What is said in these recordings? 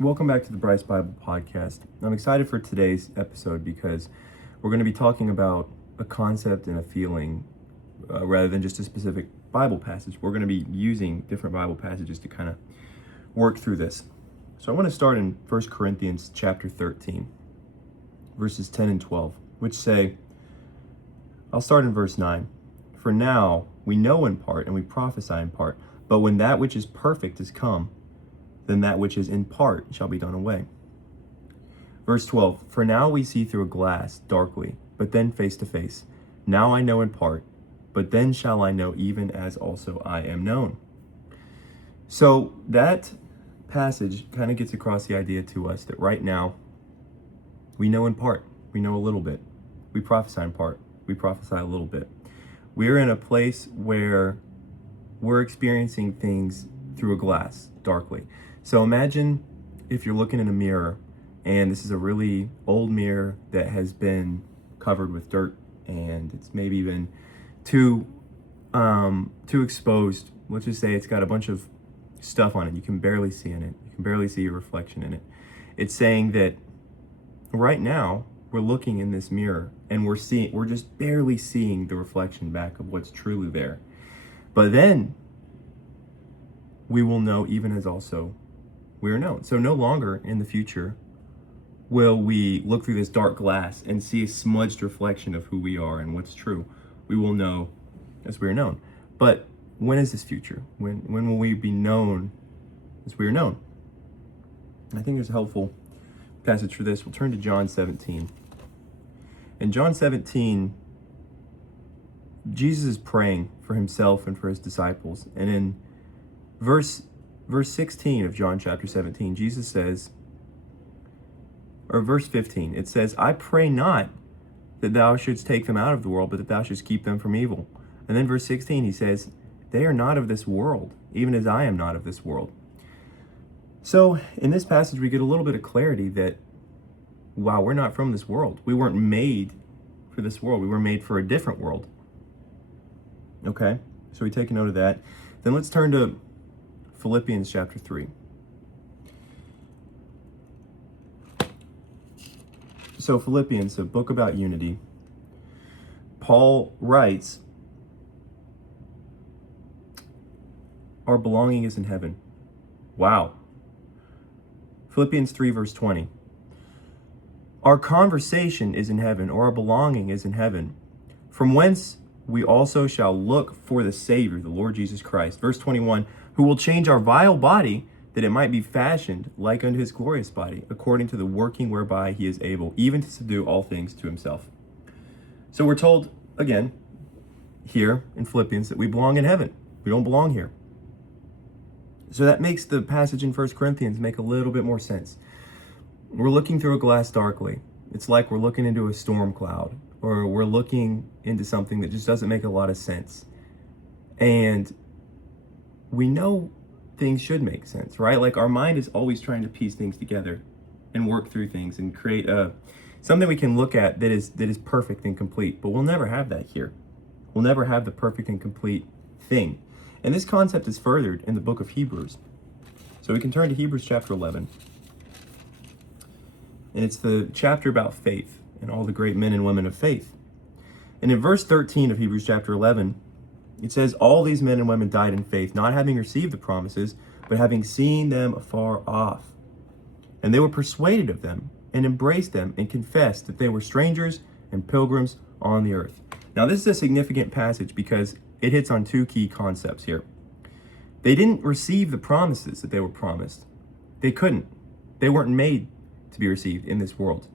Welcome back to the Bryce Bible Podcast. I'm excited for today's episode because we're going to be talking about a concept and a feeling rather than just a specific Bible passage. We're going to be using different Bible passages to kind of work through this. So I want to start in 1 Corinthians chapter 13, verses 10 and 12, which say, I'll start in verse 9. For now we know in part and we prophesy in part, but when that which is perfect is come, then that which is in part shall be done away. Verse 12, for now we see through a glass darkly, but then face to face. Now I know in part, but then shall I know even as also I am known. So that passage kind of gets across the idea to us that right now we know in part, we know a little bit. We prophesy in part, we prophesy a little bit. We're in a place where we're experiencing things through a glass darkly. So imagine if you're looking in a mirror and this is a really old mirror that has been covered with dirt and it's maybe been too exposed. Let's just say it's got a bunch of stuff on it. You can barely see in it. You can barely see your reflection in it. It's saying that right now we're looking in this mirror and we're just barely seeing the reflection back of what's truly there. But then we will know even as also we are known. So no longer in the future will we look through this dark glass and see a smudged reflection of who we are and what's true. We will know as we are known. But when is this future? When will we be known as we are known? I think there's a helpful passage for this. We'll turn to John 17. In John 17, Jesus is praying for himself and for his disciples. And in verse 16 of John chapter 17, Jesus says, or verse 15, it says, I pray not that thou shouldst take them out of the world, but that thou shouldst keep them from evil. And then verse 16, he says, they are not of this world, even as I am not of this world. So in this passage, we get a little bit of clarity that, wow, we're not from this world. We weren't made for this world. We were made for a different world. Okay, so we take a note of that. Then let's turn to Philippians chapter 3. So Philippians, a book about unity. Paul writes, our belonging is in heaven. Wow. Philippians 3 verse 20. Our conversation is in heaven, or our belonging is in heaven, from whence we also shall look for the Savior, the Lord Jesus Christ. Verse 21, who will change our vile body, that it might be fashioned like unto his glorious body, according to the working whereby he is able, even to subdue all things to himself. So we're told, again, here in Philippians, that we belong in heaven. We don't belong here. So that makes the passage in 1 Corinthians make a little bit more sense. We're looking through a glass darkly. It's like we're looking into a storm cloud, or we're looking into something that just doesn't make a lot of sense. And we know things should make sense, right? Like our mind is always trying to piece things together and work through things and create something we can look at that is perfect and complete. But we'll never have that here. We'll never have the perfect and complete thing. And this concept is furthered in the book of Hebrews. So we can turn to Hebrews chapter 11. And it's the chapter about faith and all the great men and women of faith. And in verse 13 of Hebrews chapter 11, it says, all these men and women died in faith, not having received the promises, but having seen them afar off. And they were persuaded of them and embraced them and confessed that they were strangers and pilgrims on the earth. Now, this is a significant passage because it hits on two key concepts here. They didn't receive the promises that they were promised. They couldn't. They weren't made to be received in this world.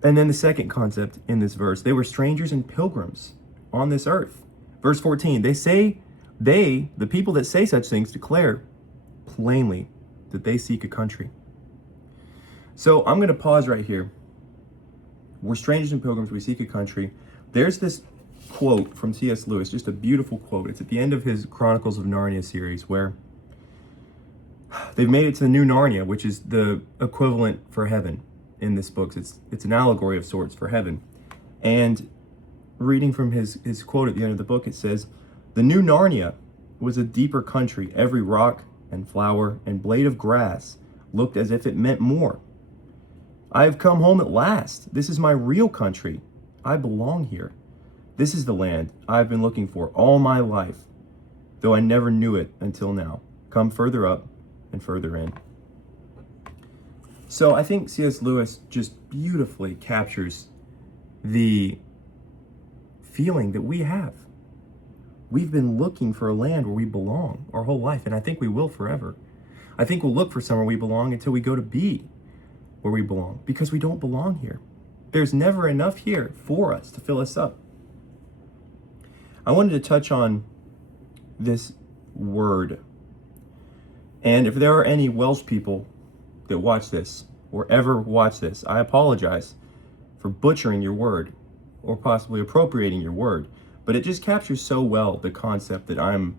And then the second concept in this verse, they were strangers and pilgrims on this earth. Verse 14, the people that say such things declare plainly that they seek a country. So I'm going to pause right here. We're strangers and pilgrims, we seek a country. There's this quote from C.S. Lewis, just a beautiful quote. It's at the end of his Chronicles of Narnia series, where they've made it to the new Narnia, which is the equivalent for heaven in this book. It's an allegory of sorts for heaven. And reading from his quote at the end of the book, it says, the new Narnia was a deeper country, every rock and flower and blade of grass looked as if it meant more. I have come home at last. This is my real country. I belong here. This is the land I've been looking for all my life, though I never knew it until now. Come further up and further in. So I think C.S. Lewis just beautifully captures the feeling that we have. We've been looking for a land where we belong our whole life, and I think we will forever. I think we'll look for somewhere we belong until we go to be where we belong, because we don't belong here. There's never enough here for us to fill us up. I wanted to touch on this word. And if there are any Welsh people that watch this or ever watch this, I apologize for butchering your word or possibly appropriating your word, but it just captures so well the concept that I'm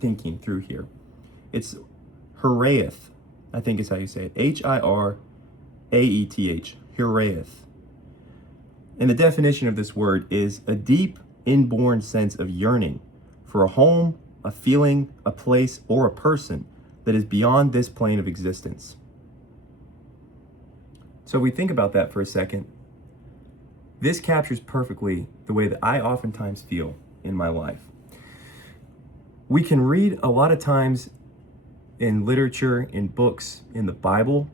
thinking through here. It's Hiraeth, I think is how you say it. Hiraeth, Hiraeth. And the definition of this word is a deep, inborn sense of yearning for a home, a feeling, a place, or a person that is beyond this plane of existence. So we think about that for a second. This captures perfectly the way that I oftentimes feel in my life. We can read a lot of times in literature, in books, in the Bible,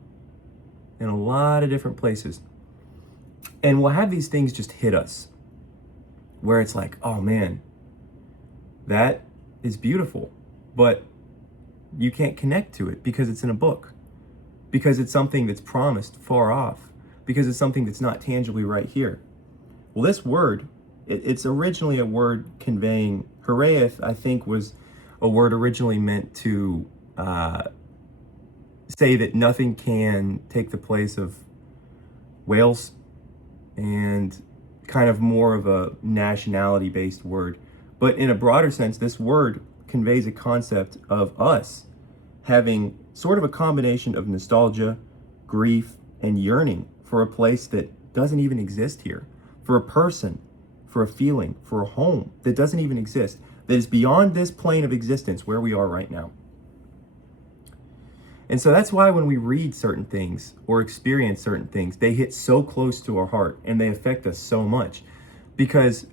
in a lot of different places, and we'll have these things just hit us where it's like, oh man, that is beautiful, but you can't connect to it because it's in a book, because it's something that's promised far off, because it's something that's not tangibly right here. Well, this word, it's originally a word conveying, Hiraeth, I think, was a word originally meant to say that nothing can take the place of Wales, and kind of more of a nationality-based word. But in a broader sense, this word conveys a concept of us having sort of a combination of nostalgia, grief, and yearning for a place that doesn't even exist here, for a person, for a feeling, for a home that doesn't even exist, that is beyond this plane of existence where we are right now. And so that's why when we read certain things or experience certain things, they hit so close to our heart and they affect us so much. Because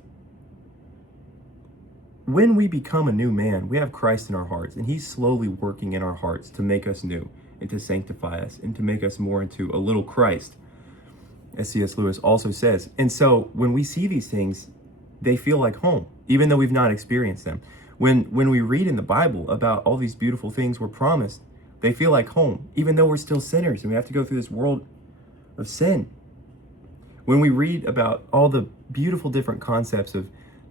when we become a new man, we have Christ in our hearts, and he's slowly working in our hearts to make us new and to sanctify us and to make us more into a little Christ, as C.S. Lewis also says. And so when we see these things, they feel like home, even though we've not experienced them. When we read in the Bible about all these beautiful things we're promised, they feel like home, even though we're still sinners and we have to go through this world of sin. When we read about all the beautiful different concepts of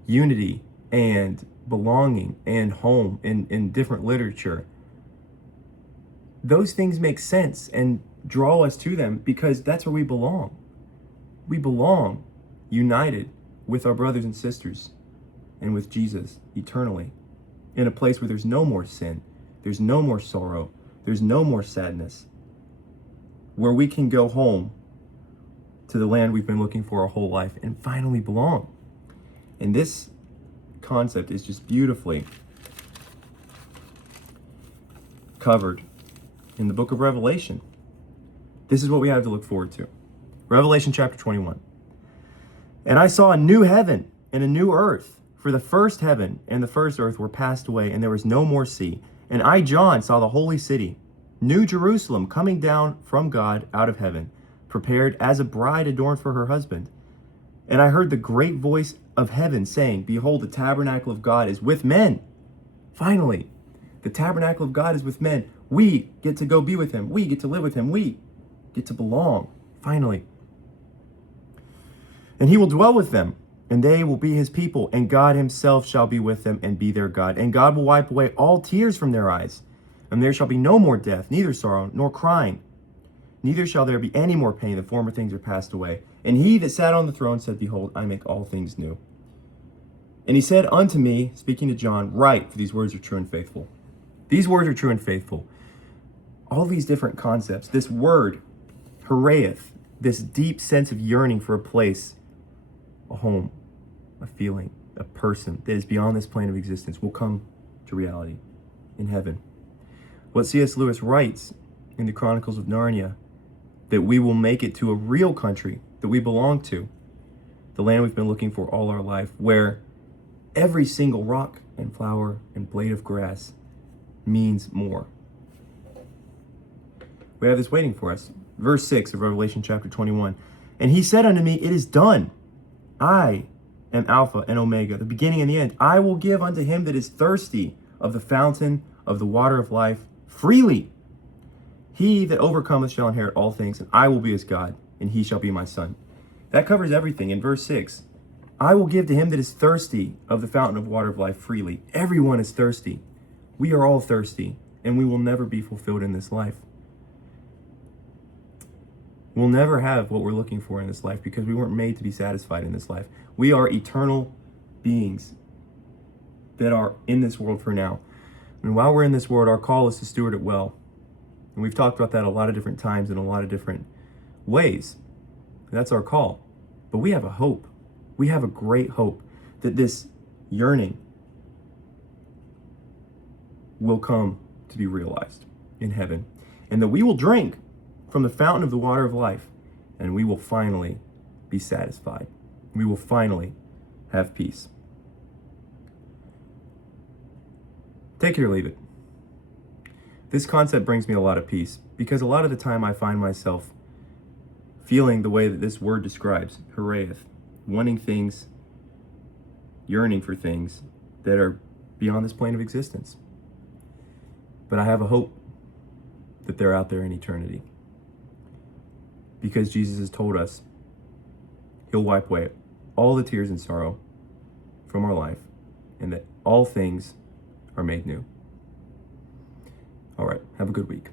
unity and belonging and home in different literature, those things make sense and draw us to them because that's where we belong. We belong united with our brothers and sisters and with Jesus eternally in a place where there's no more sin, there's no more sorrow, there's no more sadness, where we can go home to the land we've been looking for our whole life and finally belong. And this concept is just beautifully covered in the book of Revelation. This is what we have to look forward to. Revelation chapter 21. And I saw a new heaven and a new earth, for the first heaven and the first earth were passed away, and there was no more sea. And I, John, saw the holy city, New Jerusalem, coming down from God out of heaven, prepared as a bride adorned for her husband. And I heard the great voice of heaven saying, behold, the tabernacle of God is with men. Finally, the tabernacle of God is with men. We get to go be with him. We get to live with him. We get to belong, finally. And he will dwell with them, and they will be his people, and God himself shall be with them and be their God. And God will wipe away all tears from their eyes, and there shall be no more death, neither sorrow nor crying. Neither shall there be any more pain. The former things are passed away. And he that sat on the throne said, behold, I make all things new. And he said unto me, speaking to John, write, for these words are true and faithful. These words are true and faithful. All these different concepts, this word, Hiraeth, this deep sense of yearning for a place, a home, a feeling, a person that is beyond this plane of existence will come to reality in heaven. what C.S. Lewis writes in the Chronicles of Narnia, that we will make it to a real country that we belong to, the land we've been looking for all our life, where every single rock and flower and blade of grass means more. We have this waiting for us. Verse 6 of Revelation chapter 21. And he said unto me, it is done. I am Alpha and Omega, the beginning and the end. I will give unto him that is thirsty of the fountain of the water of life freely. He that overcometh shall inherit all things, and I will be his God, and he shall be my son. That covers everything. In verse 6, I will give to him that is thirsty of the fountain of water of life freely. Everyone is thirsty. We are all thirsty, and we will never be fulfilled in this life. We'll never have what we're looking for in this life because we weren't made to be satisfied in this life. We are eternal beings that are in this world for now. And while we're in this world, our call is to steward it well. And we've talked about that a lot of different times in a lot of different ways. That's our call. But we have a hope. We have a great hope that this yearning will come to be realized in heaven, and that we will drink from the fountain of the water of life, and we will finally be satisfied. We will finally have peace. Take it or leave it. This concept brings me a lot of peace, because a lot of the time I find myself feeling the way that this word describes, Hiraeth, wanting things, yearning for things that are beyond this plane of existence. But I have a hope that they're out there in eternity, because Jesus has told us he'll wipe away all the tears and sorrow from our life, and that all things are made new. All right, have a good week.